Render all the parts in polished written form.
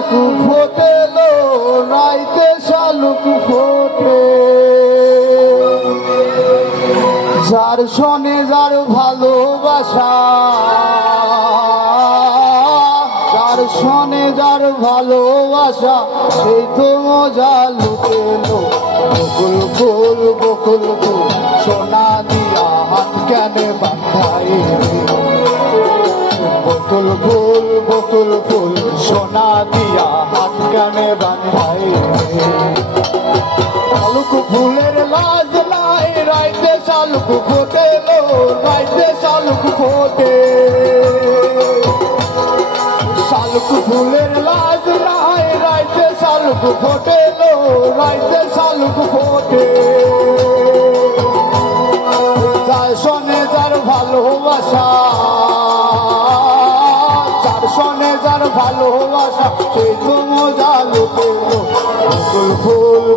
শালুক ফোটেলো রাইতে শালুক ফোটে যার শোনে যার ভালোবাসা যার শোনে যার ভালোবাসা সেই তো মজা লুটেলো বকুল ফুল বকুল ফুল সোনা দিয়া হাত কেনে বাঁধাই বকুল ফুল সোনা দিয়া হাত কেনে বাঁধাই শালুক ফুলের লাজ নাই রাইতে শালুক ফোটেলো রাইতে শালুক ফোটে শালুক ফুলের লাজ নাই রাইতে শালুক ফোটেলো রাইতে শালুক ফোটে যার শোনে যার ভালোবাসা যার শোনে যার ভালোবাসা সেই তো মজা লুটেলো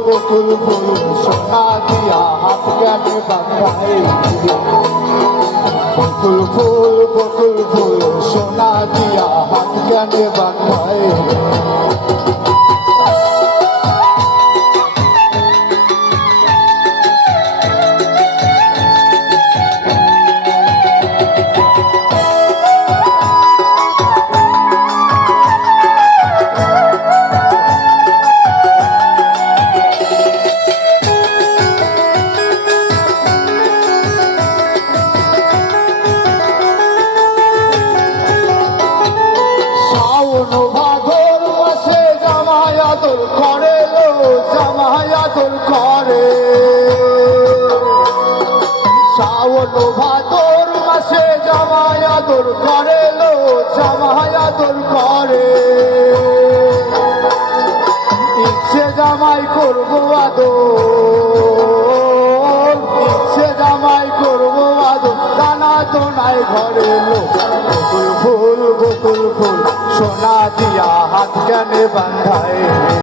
বকুল ফুল সোনা দিয়া হাত কেনে বাঁধাই বকুল ফুল সোনা দিয়া হাত কেনে বাঁধাই ভাদর মাসে জামাই আদর করে জামাই আদর করে শ্রাবণ ভাদর মাসে জামাই আদর করে জামাই আদর করে ইচ্ছে জামাই করবো আদর ইচ্ছে জামাই করবো আদর দানা তো নাই ঘরে বকুল ফুল সোনা দিয়া হাত কেনে বাঁধাই